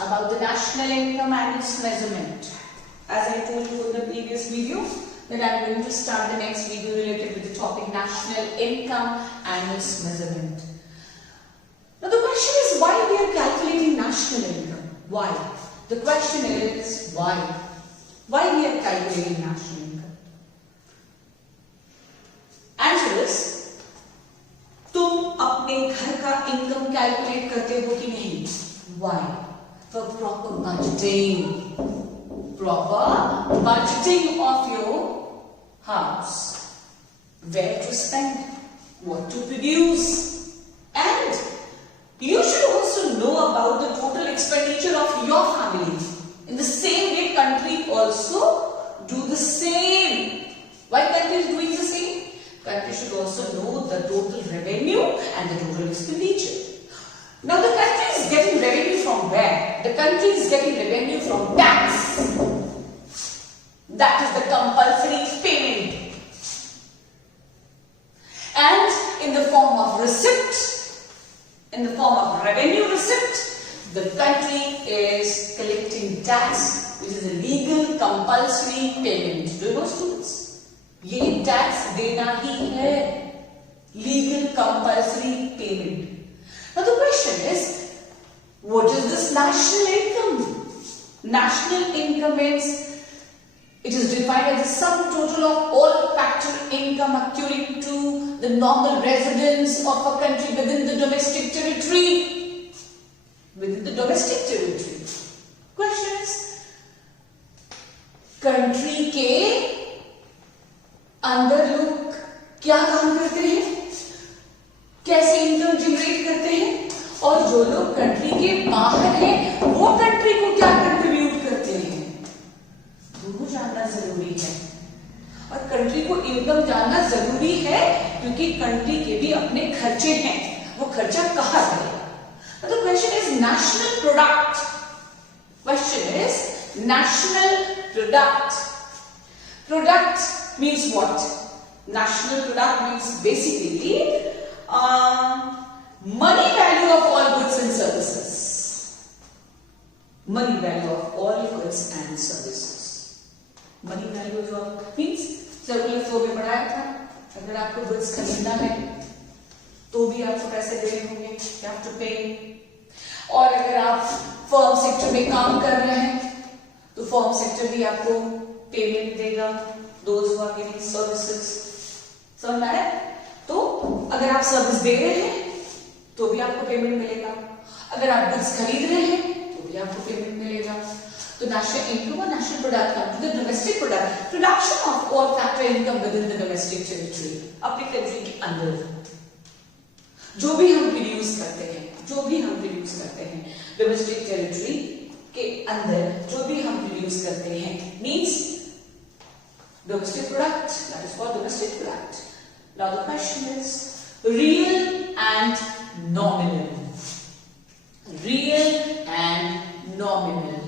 about the national income and its measurement. As I told you in the previous video, that I am going to start the next video related with the topic national income and its measurement. Now the question is why we are calculating national income? Why? The question is why? Why we are calculating national income? Answer is, तुम अपने घर का income calculate करते हो कि नहीं? Why? For proper budgeting. Proper budgeting of your house. Where to spend, what to produce, and you should also know about the total expenditure of your family. In the same way, country also do the same. Why country is doing the same? Country should also know the total revenue and the total expenditure. Now the country is getting revenue from where? The country is getting revenue from tax. That is the compulsory payment. And in the form of receipt, in the form of revenue receipt, the country is collecting tax, which is a legal compulsory payment. Do you know, students? ये tax देना ही है, legal compulsory payment. Now the question is, what is this national income? National income means it is defined as the sum total of all factor income accruing to the normal residents of a country within the domestic territory. Within the domestic territory. Question is, country के अंदर लोग क्या काम करते हैं, कैसे income generate करते हैं, और जो लोग कंट्री के बाहर हैं वो कंट्री को क्या कंट्रीब्यूट करते हैं, दोनों जानना जरूरी है. और कंट्री को इनकम जानना जरूरी है क्योंकि कंट्री के भी अपने खर्चे हैं, वो खर्चा कहाँ करेगा. तो question is national product. Question is national product. Product means what? National product means basically money value of all goods and services. Money value of all goods and services. Money value of means circular flow में पढ़ाया था, अगर आपको goods खरीदना है तो भी आपको पैसे देने होंगे, you have to pay. और अगर आप फर्म सेक्टर में काम कर रहे हैं तो फर्म सेक्टर भी आपको पेमेंट देगा. those who are giving services. समझ में आया? तो अगर आप सर्विस दे रहे हैं तो भी आपको पेमेंट मिलेगा, अगर आप गुड्स खरीद रहे हैं तो भी आपको पेमेंट मिलेगा. तो नेशनल इनकम और national product come to the domestic product, production of all factor income within the domestic territory. अपनी कंट्री के अंदर जो भी हम प्रोड्यूस करते हैं, जो भी हम प्रोड्यूस करते हैं डोमेस्टिक टेरिटरी के अंदर जो भी हम प्रोड्यूस करते हैं means domestic product. That is called domestic product. Now the question is real and nominal. Real and nominal.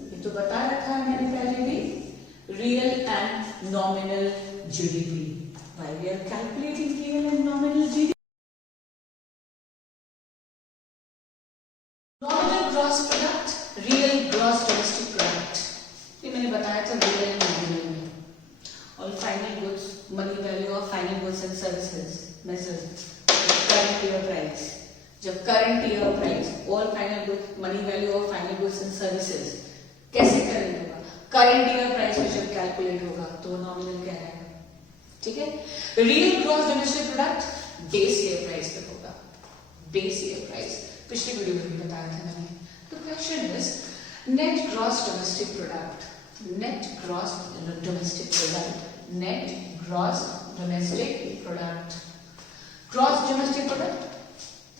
ये तो बता रखा है मैंने पहले भी. Real and nominal GDP. Why we are calculating real and nominal GDP? Nominal gross product, real gross domestic product. ये मैंने बताया था real and nominal. All final goods, money value of final goods and services measured current year price. जब current year price, all final goods, money value of final goods and services कैसे करेंगे होगा? current year price में जब calculate होगा तो nominal क्या रहेगा, ठीक है. Real gross domestic product base year price पे होगा, बेस ईयर प्राइस. पिछले वीडियो में भी बताया था मैंने. तो question is net gross domestic product. Net gross domestic product. Net gross domestic product. Gross domestic product.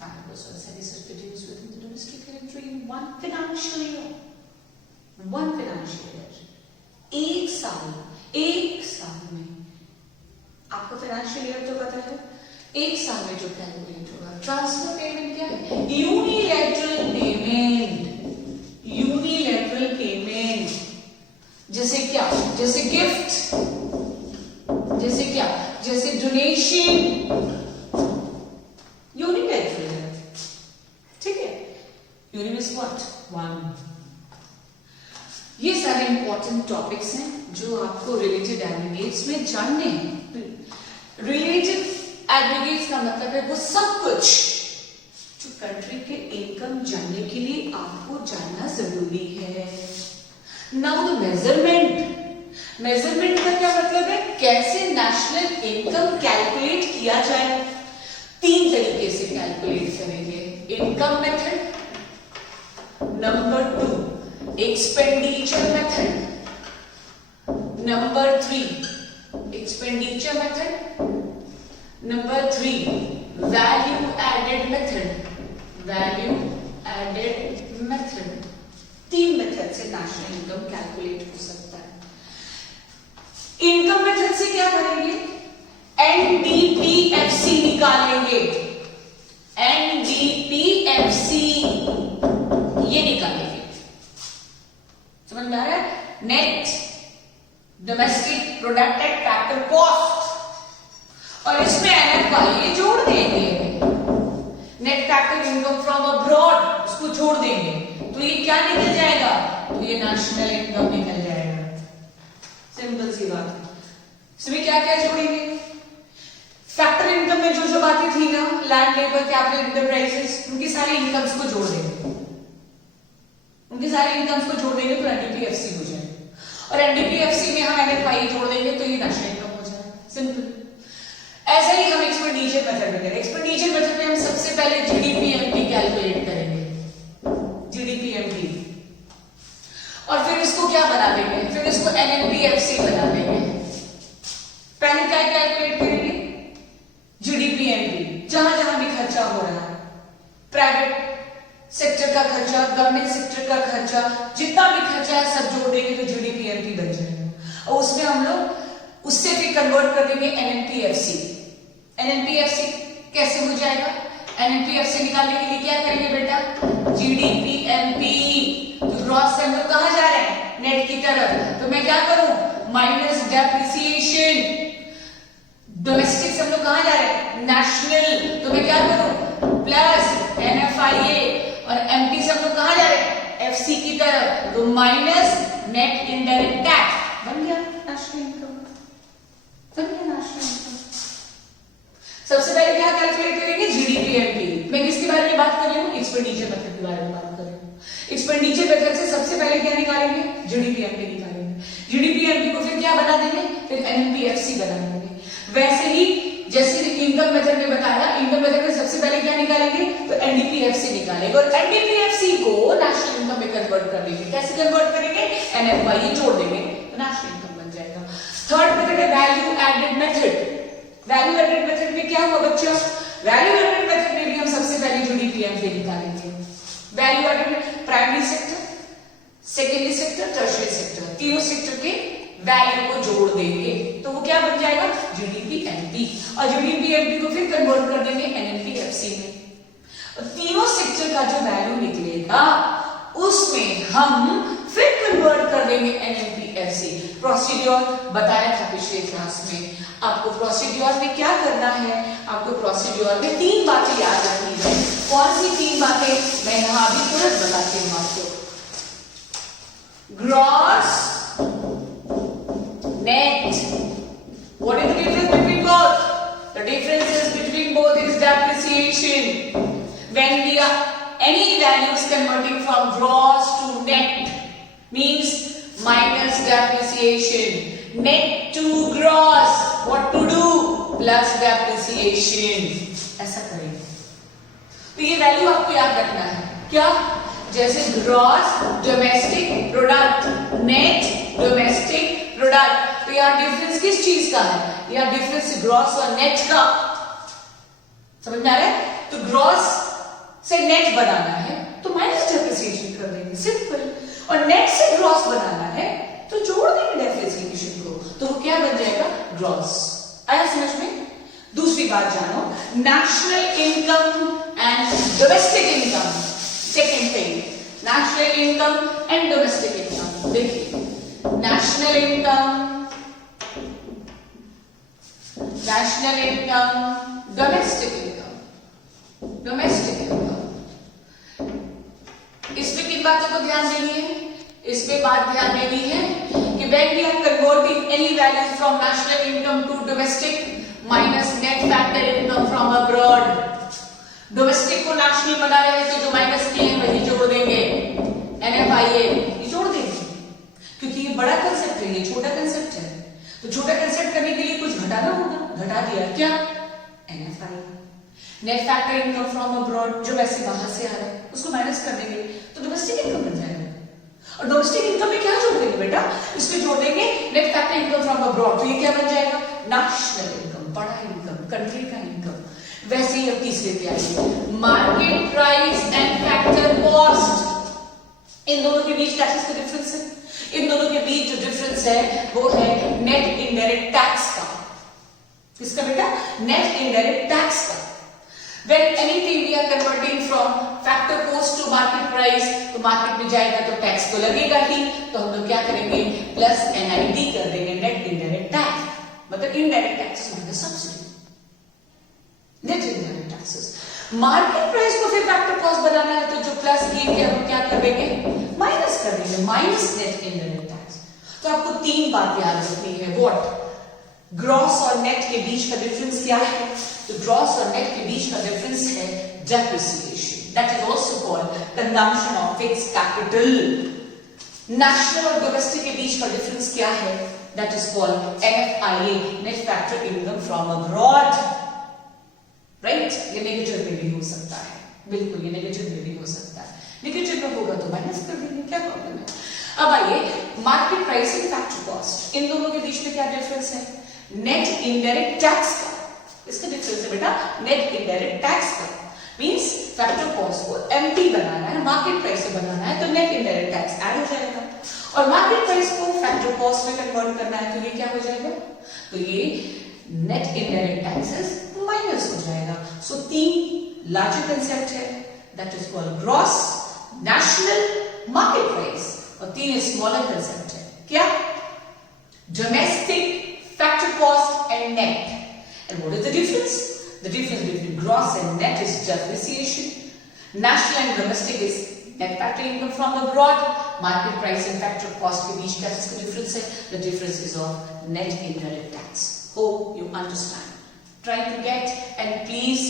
That was what services produced within the domestic territory in one financial year. One financial year. एक साल में आपको financial year तो पता है, एक साल में जो कैलकुलेट होगा. ट्रांसफर पेमेंट क्या है? Unilateral payment. यूनिलैटरल पेमेंट जैसे क्या? जैसे गिफ्ट, जैसे क्या? जैसे डोनेशन. यूनिलैटरल है, ठीक है. Uni means what? 1। ये सारे इंपॉर्टेंट टॉपिक्स हैं जो आपको रिलेटेड एग्रीगेट्स में जानने हैं। रिलेटेड एग्रीगेट्स का मतलब है वो सब कुछ जो कंट्री के इनकम जानने के लिए आपको जानना जरूरी है। नाउ द मेजरमेंट का क्या मतलब है, कैसे नेशनल इनकम कैलकुलेट किया जाए। 3 तरीके से कैलकुलेट करेंगे, income method, number 2 expenditure method, number 3 expenditure method, number 3 value added method. 3 method से नेशनल इनकम कैलकुलेट हो सकता है। इनकम मेथड से क्या करेंगे, एनडीपीएफसी निकालेंगे। एनडीपीएफसी ये निकालेंगे, समझ में आ रहा है। नेट डोमेस्टिक प्रोडक्टेड फैक्टर कॉस्ट, और इसमें एनएफआई जोड़ देंगे। Net factor income from abroad उसको जोड़ देंगे, तो ये क्या निकल जाएगा, तो ये नेशनल इनकम निकल जाएगा। सिंपल सी बात है। इसमें क्या क्या जोड़ेंगे, फैक्टर इनकम में जो जो बातें थी ना, लैंड, लेबर, कैपिटल, इंटरप्राइजेस, उनकी सारी इनकम्स को जोड़ देंगे। उनकी सारी इनकम्स को जोड़ देंगे तो एनडीपीएफसी हो जाएगा, और एनडीपीएफसी में हम एनएफआई जोड़ देंगे तो ये नेशनल इनकम हो जाएगा। सिंपल। ऐसे ही हम एक्सपेंडिचर मेथड में करेंगे। एक्सपेंडिचर मेथड में हम सबसे पहले जीडीपीएमपी कैलकुलेट करेंगे, जीडीपीएमपी, और फिर इसको क्या बना देंगे, फिर इसको एनएनपीएफसी बना देंगे। पहले क्या कैलकुलेट करेंगे, जीडीपीएमपी, जहां जहां भी खर्चा हो रहा है, प्राइवेट सेक्टर का खर्चा, गवर्नमेंट सेक्टर का खर्चा, जितना भी खर्चा है सब जोड़ देंगे तो जीडीपीएमपी बन जाएगा। और उसमें हम लोग उससे फिर कन्वर्ट कर देंगे एनएनपीएफसी। एनएनपीएफसी कैसे हो जाएगा, एनएनपीएफसी निकालने के लिए क्या करेंगे बेटा, जीडीपीएमपी, तो ग्रॉस से हम लोग कहां जा रहे हैं, नेट की तरफ, तो मैं क्या करूं, माइनस डेप्रिसिएशन। डोमेस्टिक से हम लोग कहां जा रहे हैं, नेशनल, तो मैं क्या करूं, प्लस एनएफआईए, और एमपी से हम लोग कहां जा रहे हैं, एफसी की तरफ, तो माइनस नेट इनडायरेक्ट टैक्स। बन गया नेशनल इनकम, बन गया नेशनल इनकम। सबसे पहले क्या कैलकुलेट करेंगे, जीडीपीएमपी। मैं किसके बारे में बात कर रही हूं, एक्सपेंडिचर मेथड के बारे में बात कर रही हूं। एक्सपेंडिचर मेथड से सबसे पहले क्या निकालेंगे, जीडीपीएमपी निकालेंगे। जीडीपीएमपी को फिर क्या बना देंगे, फिर एनएनपीएफसी बना देंगे। वैसे ही जैसे इनकम मेथड में बताया, इनकम मेथड में सबसे पहले क्या निकालेंगे, तो एनडीपीएफसी निकालेंगे, और एनडीपीएफसी को नेशनल इनकम में कन्वर्ट कर देंगे। कैसे कन्वर्ट करेंगे, एनएफआई जोड़ देंगे तो नेशनल इनकम बन जाएगा। थर्ड मेथड है value added method. Value added method में क्या हुआ बच्चों, वैल्यू एडेड मेथड में भी हम सबसे पहले जीडीपीएमपी निकालेंगे। Value added primary sector, secondary sector, tertiary sector, तीनों सेक्टर के वैल्यू को जोड़ देंगे तो वो क्या बन जाएगा, जीडीपीएमपी, और जीडीपीएमपी को फिर कन्वर्ट कर देंगे एनएनपीएफसी में। और तीनों सेक्टर का जो वैल्यू निकलेगा उसमें हम फिर कन्वर्ट कर देंगे एनएनपीएफसी। प्रोसीड्योर बताया था पिछले क्लास में। आपको प्रोसीड्योर में क्या करना है, आपको प्रोसीड्योर में 3 बातें याद रखनी है। कौन सी 3 बातें, मैं यहां अभी तुरंत बताती हूं आपको। Gross, net. What is the difference between both? The difference between both is depreciation. When we are any values converting from gross to net means minus depreciation. Net to gross, what to do? Plus depreciation. ऐसा करेंगे। तो ये value आपको याद रखना है। क्या? जैसे gross domestic product, net domestic product, तो यहाँ डिफरेंस किस चीज का है, यहाँ डिफरेंस ग्रॉस और नेट का। समझ में आ रहा है, तो ग्रॉस से नेट बनाना है तो माइनस डेप्रिसिएशन कर देंगे, सिंपल। और नेट से ग्रॉस बनाना है तो जोड़ देंगे डेप्रिसिएशन को, तो वो क्या बन जाएगा, ग्रॉस। आया समझ में। दूसरी बात जानो, national income and domestic income. Second thing, national income and domestic income. देखिए, national income, national income, domestic income, domestic income, इसमें कितना बातों को ध्यान देनी है, इसमें बात ध्यान देनी है कि when we are converting any values from national income to domestic minus net factor income from abroad, domestic को नेशनल बना रहे हैं तो जो माइनस किए हैं वही जोड़ देंगे, NFIA ये जोड़ देंगे, क्योंकि ये बड़ा कंसेप्ट है, ये छोटा कंसेप्ट है, तो छोटा कंसेप्ट करने के लिए कुछ घटाना होगा, घटा दिया क्या, NFIA, net factor income from abroad, जो वैसे बाहर से आ रहा है उसको माइनस कर देंगे तो डोमेस्टिक इनकम बन जाएगा। और डोमेस्टिक इनकम में क्या जोड़ देंगे बेटा, इसमें जोड़ देंगे net factor income from abroad, तो ये क्या बन जाएगा, नेशनल इनकम, बड़ा इनकम, कंट्री का इनकम। वैसे ही अब तीसरे पे आइए, market price and factor cost, इन दोनों के बीच क्या चीज का डिफरेंस है, इन दोनों के बीच जो डिफरेंस है वो है नेट इनडायरेक्ट टैक्स का। किसका बेटा, नेट इनडायरेक्ट टैक्स का। When anything we are converting from factor cost to market price, तो मार्केट में जाएगा तो टैक्स तो लगेगा ही, तो हम लोग क्या करेंगे, प्लस NIT कर देंगे, नेट इनडायरेक्ट टैक्स, मतलब indirect tax minus subsidy, net indirect taxes. Market price को फिर फैक्टर कॉस्ट बनाना है तो जो प्लस किए थे हम क्या कर देंगे, माइनस कर देंगे, माइनस नेट इनडायरेक्ट टैक्स। तो आपको तीन बात याद रखनी है, व्हाट, ग्रॉस और नेट के बीच का डिफरेंस क्या है, तो ग्रॉस और नेट के बीच का डिफरेंस है depreciation, that is also called consumption of fixed capital. National और डोमेस्टिक के बीच का डिफरेंस क्या है, that is called NFIA, net factor income from abroad, right. ये नेगेटिव में भी हो सकता है, बिल्कुल ये नेगेटिव में भी हो सकता है, नेगेटिव में होगा तो माइनस कर देंगे, क्या प्रॉब्लम है। अब आइए market price and factor cost, इन दोनों के बीच में क्या डिफरेंस है, नेट इनडायरेक्ट टैक्स का, इसका डिफरेंस है बेटा नेट इनडायरेक्ट टैक्स का, मींस फैक्टर कॉस्ट को एमटी बनाना है, मार्केट प्राइस से बनाना है तो नेट इनडायरेक्ट टैक्स ऐड हो जाएगा, और मार्केट प्राइस को फैक्टर कॉस्ट में कन्वर्ट करना है तो ये क्या हो जाएगा, तो ये नेट इनडायरेक्ट टैक्सेस माइनस हो जाएगा। सो तीन लार्जर कंसेप्ट है, that is called gross, national, market price, और तीन स्मॉलर कंसेप्ट है, क्या, domestic, factor cost and net. And what is the difference? The difference between gross and net is depreciation. National and domestic is net factor income from abroad. Market price and factor cost के बीच क्या इसका difference है? The difference is of net indirect tax. Hope you understand. Try to get and please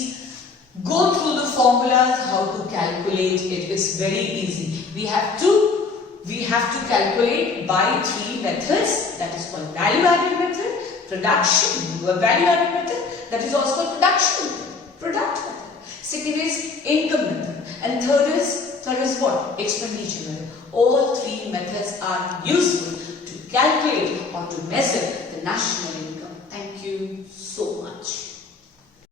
go through the formulas how to calculate it. It's very easy. We have to calculate by three methods, that is called value added method, production, value added method, that is also called production method, product method. Second is income method, and third is what, expenditure method. All three methods are useful to calculate or to measure the national